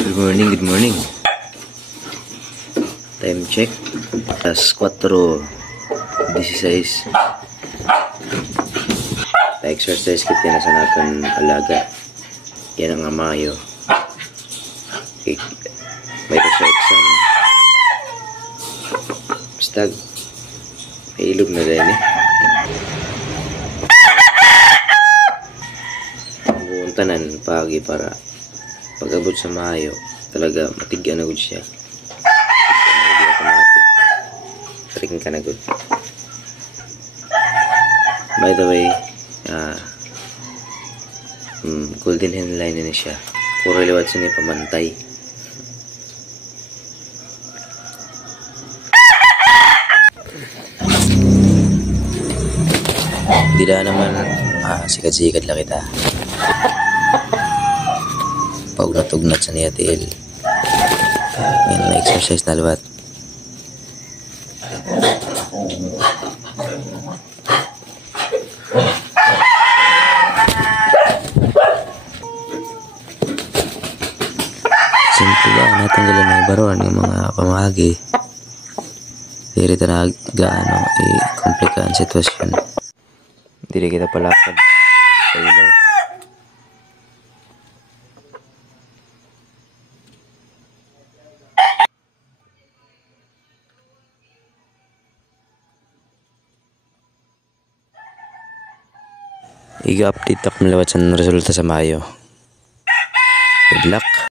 Good morning, good morning. Time check. Alas 4:16. Pa-exercise kit yan na sa natin alaga. Yan ang amayo. Okay. May siya exam. Basta may ilog na rin eh. Buong tanan pagi para pag-abot sa Mayo talaga matigyan na gud siya. Tring ka na gud. By the way, golden hen line na siya. Puro liwat siya ni pamantay. Hindi na naman sikat-sikat lang kita. Paugnat-ugnat sa niyatil. Yan na exercise na liwat. Simple lang, natanggalan na ibaron ng mga pamagi. Diri na gaano i-komplika ang sitwasyon. Diri kita palakad. Pailaw. Iga-update ako malawat sa resulta sa Mayo. Good luck.